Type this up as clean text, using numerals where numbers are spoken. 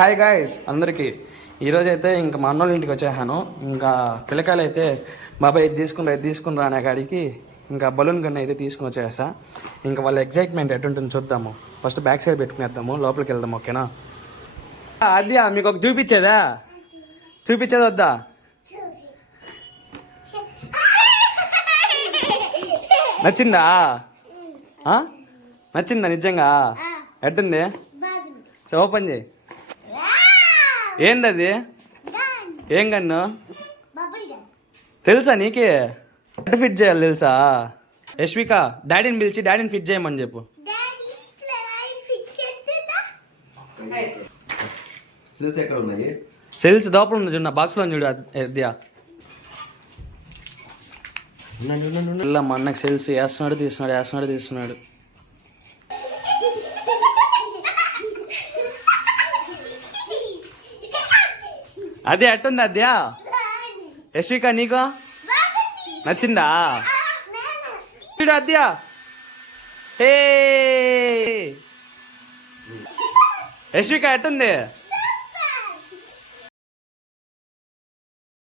Hi guys అందరికీ. ఈరోజైతే ఇంకా మా అన్నోళ్ళ ఇంటికి వచ్చేసాను. ఇంకా పిల్లకాయలు అయితే బాబాయ్ ఇది తీసుకుని అనే కాడికి ఇంకా బలూన్ గన్ అయితే తీసుకుని వచ్చేసా. ఇంకా వాళ్ళ ఎగ్జైట్మెంట్ ఎటుంటుందో చూద్దాము. ఫస్ట్ బ్యాక్ సైడ్ పెట్టుకునేద్దాము, లోపలికి వెళ్దాం. ఓకేనా? అది మీకు ఒక చూపించేదా వద్దా? నచ్చిందా నిజంగా? ఎట్టుంది? ఓపెన్ చేయి. ఏందది? ఏం గన్ను తెలుసా నీకే? ఎట్ట ఫిట్ చేయాలి తెలుసా? యశ్విక డాడీని పిలిచి డాడీని ఫిట్ చేయమని చెప్పు. సెల్స్ లోపల ఉంది చూడ, బాక్స్ లో చూడు. ఎద్యా మా అన్నకి సెల్స్ తీస్తున్నాడు. అదే అట్టుంది అద్యా. యశ్విక నీకు నచ్చిందా? చూడు అద్యా. హే యశ్విక ఎట్టుంది?